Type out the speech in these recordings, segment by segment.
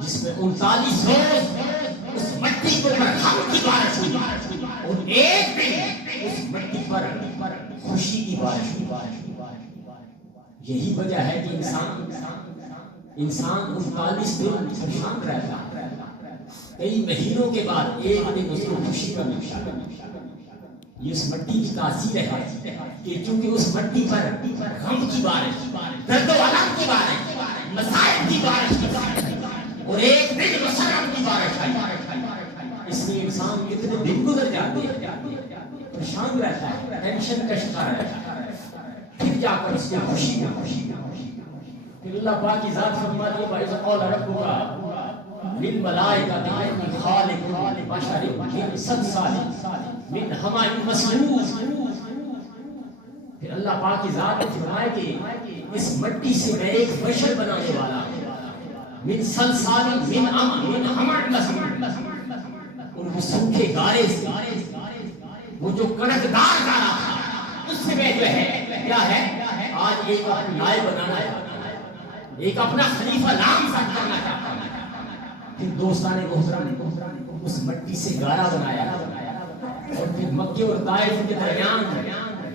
جس میں 39 روز اس مٹی پر غم کی بارش ہوئی اور ایک دن اس مٹی پر خوشی کی بارش ہوئی. یہی وجہ ہے کہ انسان 39 دن پریشان رہتا ہے. کئی مہینوں کے بعد ایک دن اس کو خوشی کا ملتا ہے. یہ اس مٹی کی تاثیر ہے کہ چونکہ اس مٹی پر غم کی بارش، درد و الم کی بارش، مصائب کی بارش اور ایک دن مسرت کی بارش آئی. اس میں انسان کتنے دن گزر جاتے ہیں، پریشان رہتا ہے، ٹینشن کا شکار رہتا ہے. پھر جا کر اس کو خوشی میں پھر اللہ پاک کی ذات فرماتی ہے وَإِذْ قَالَ رَبُّكَ لِلْمَلَائِكَةِ إِنِّي خَالِقٌ بَشَرًا مِنْ صَلْصَالٍ مِنْ حَمَإٍ مَسْنُونٍ. پھر اللہ پاک کی ذات نے فرمایا کہ اس مٹی سے میں ایک بشر بنانے والا ہوں. من صلصال من حمأ مسنون. ان کو سوکھے گارے سے، وہ جو کڑکدار گارا تھا اس سے میں جو ہے کیا ہے آج ایک اپنا نائب بنانا ہے، ایک اپنا خلیفہ نامزد کرنا چاہتا ہوں. پھر دوستان محترم اس مٹی سے گارا بنایا اور پھر مکے اور طائف کے درمیان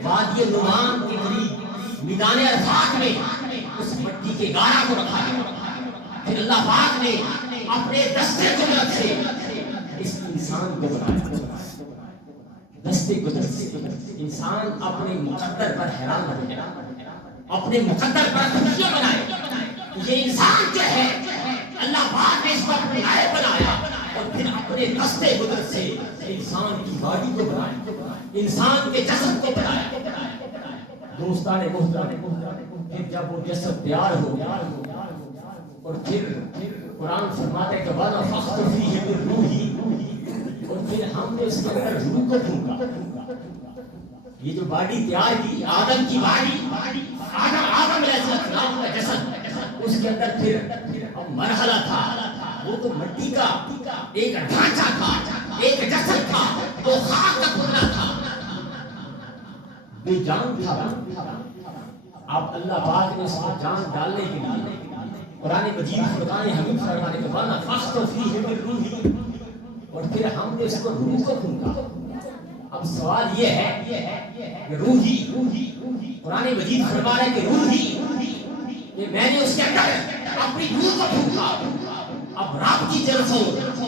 وادی نعمان کے قریب میدان عرفات میں اس مٹی کے گارا کو رکھا گیا. پھر اللہ پاک نے اپنے دستے قدرت سے اس انسان کو بنایا. دستے قدرت سے انسان اپنے مقدر پر حیران ہو گیا، اپنے مقدر پر خوشیاں منائے. یہ انسان جو ہے اللہ پاک نے اس کو اپنے نائب بنایا اور پھر اپنے دستے قدرت سے انسان کی باڈی کو بنایا، انسان کے جسد کو بنایا. دوستان محترم پھر جب وہ جسد تیار ہو گیا اور پھر قرآن فرماتا ہے کہ وَنَفَخْتُ فِيهِ مِن رُوحِي، اور پھر ہم نے اس کے اندر روح کو پھونکا. یہ جو باڈی تیار کی آدم کی باڈی، آدم علیہ السلام کا جسد، اس کے اندر پھر اب مرحلہ تھا. وہ تو مٹی کا ایک ڈھانچہ تھا، ایک جسد تھا، وہ خاک کا ٹکڑا تھا، بے جان تھا. اب اللہ پاک نے اس کو جان ڈالنے کے لیے قرآن مجید فرقان حمید فرمانے کے بعد نفخت فیہ من روحی، اور پھر ہم نے اس کو روح کو پھونکا. اب سوال یہ ہے کہ روحی، قرآن مجید فرما رہا ہے کہ روحی کہ میں نے اس کے اندر اپنی روح کو پھونکا. اب رب کی جنس ہو،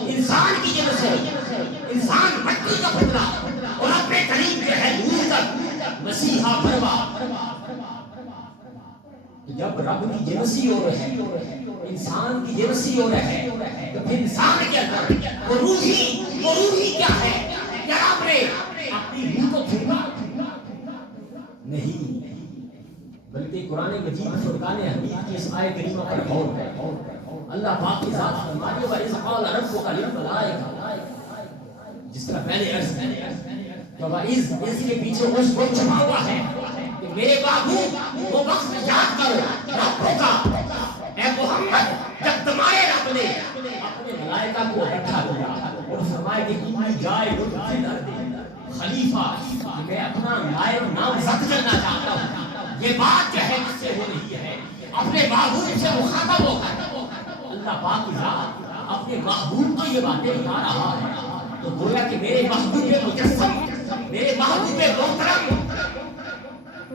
انسان کی جنس ہو، انسان مٹی کا پتلا اور اپنے قریب جو ہے نور تک مسیحا بھروا. جب رب کی جنسی ہو رہے ہیں، انسان کی جنسی ہو رہے ہیں، تو پھر انسان کے اندر وہ روحی کیا ہے؟ کیا رب نے اپنی روح کو پھونکا؟ نہیں، بلکہ قرآن مجید فرقان حمید کی اس آیت کریمہ پر غور ہے. اللہ پاک کی ذات فرماتی ہے وَإِذْ قَالَ رَبُّكَ لِلْمَلَائِكَةِ، جس طرح پہلے عرض کہ وَإِذْ، اس کے پیچھے اس کو چھپا ہوا ہے کہ میرے محبوب وہ وقت یاد کرو ربوں کا، اے محمد، جب تمہارے رب نے اپنے ملائکہ کو اکٹھا کیا اور فرمایا کہ انی جاعل فی الارض خلیفہ، میں اپنا نائب نامزد کرنا چاہتا ہوں. یہ بات جو ہے کس سے ہو رہی ہے؟ اپنے محبوب سے مخاطب ہو کر اللہ پاک کی ذات اپنے محبوب کو یہ باتیں بتا رہا ہے. تو گویا کہ میرے محبوب مجسم، میرے محبوب محترم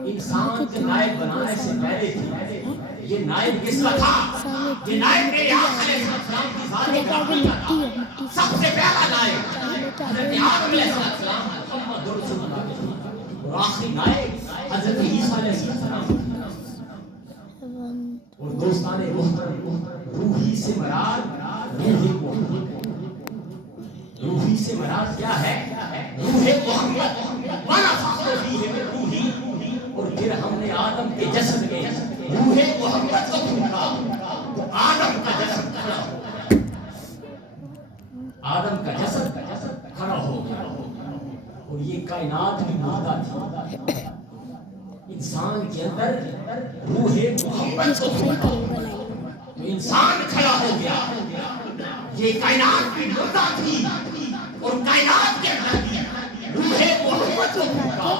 انسان کے نائب بنانے سے پہلے تھی. یہ نائب کس کا تھا؟ یہ نائب میرے آقا علیہ السلام کی ذات گرامی کا تھا. سب سے پہلا نائب حضرت آدم علیہ السلام محمد رسول اللہ، اور آخری نائب حضرت عیسیٰ علیہ السلام. اور دوستان محترم روحی سے مراد روحی سے مراد کیا ہے؟ روح محمد. وَنَفَخْتُ فِيهِ مِن رُوحِي، اور پھر ہم نے آدم کے جسد میں روح محمد کو پھونکا تو آدم کا جسد کھڑا ہو گیا. آدم کا جسد کھڑا ہو گیا اور یہ کائنات بھی مردہ تھی. انسان کے اندر روح محمد کو پھونکا تو انسان کھڑا ہو گیا. یہ کائنات بھی مردہ تھی اور کائنات کے اندر بھی روح محمد کو پھونکا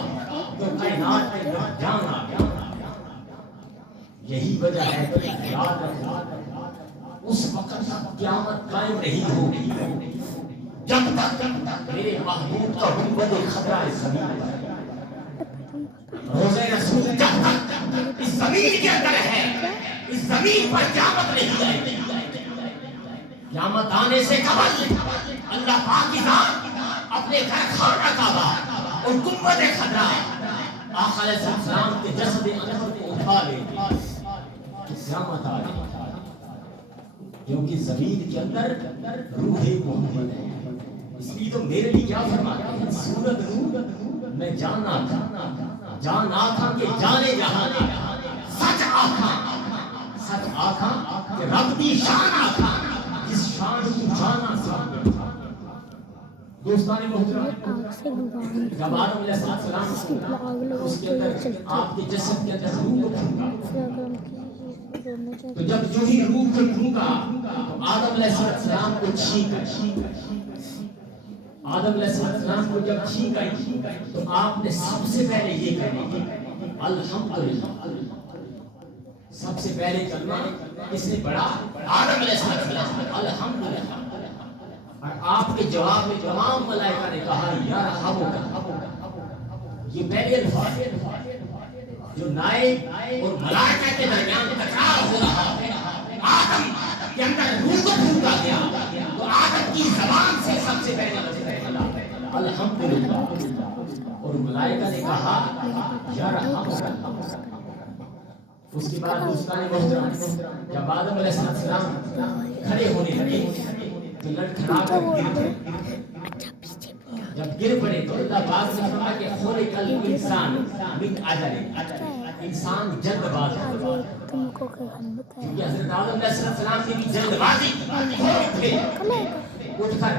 تو کائنات کے اندر جان آ گیا. یہی وجہ ہے کہ یاد رکھنا اس قیامت قائم نہیں ہوگی جب تک میرے محبوب کا گنبد خضرا زمین پر روزے رسول جب تک اس زمین کے اندر ہے اس زمین پر قیامت نہیں آئے گی. قیامت آنے سے قبل اللہ پاک کی ذات اپنے گھر خانہ کعبہ اور گنبد خضرا آقا علیہ السلام کے جسد انور کو اٹھا لے قیامت آ گئی کیونکہ زمین کے اندر روح محمد ہے. اس لیے تو میرے لیے کیا فرماتے ہیں سورت روح میں جانا جان آنکھاں کے جانے جہانے سچ آنکھاں کہ رب دی شان آنکھاں جس شان کو جانا سب دوستانی محترم جب آدم علیہ السلام اس کے اندر آپ کے جسد کے اندر روح کو پھونکا تو جب جو ہی روح کو پھونکا تو آدم علیہ السلام کو چھینکا آدم علیہ السلام کو جب چھینک آئی تو آپ نے سب سے پہلے یہ کہا الحمدللہ. سب سے پہلے کلمہ کس نے پڑھا؟ آدم علیہ السلام الحمدللہ. اور آپ کے جواب میں تمام ملائکہ نے کہا یرحمک. یہ پہلے الفاظ جو نائب اور ملائکہ کے درمیان تکرار ہو رہا ہے آدم کے اندر روح کو پھونکا گیا تو آدم کی زبان سے سب سے پہلے الحمدللہ. اور ملائکہ نے کہا یرحمک. اس کے بعد دوستان محترم جب آدم علیہ السلام کھڑے ہونے لگے تو لڑکھڑا کر گر پڑے. جب گر پڑے تو اللہ پاک نے فرمایا کہ خلق الانسان من عجل. انسان جلد باز ہے کیونکہ حضرت آدم علیہ السلام کی بھی جلد بازی اٹھ کر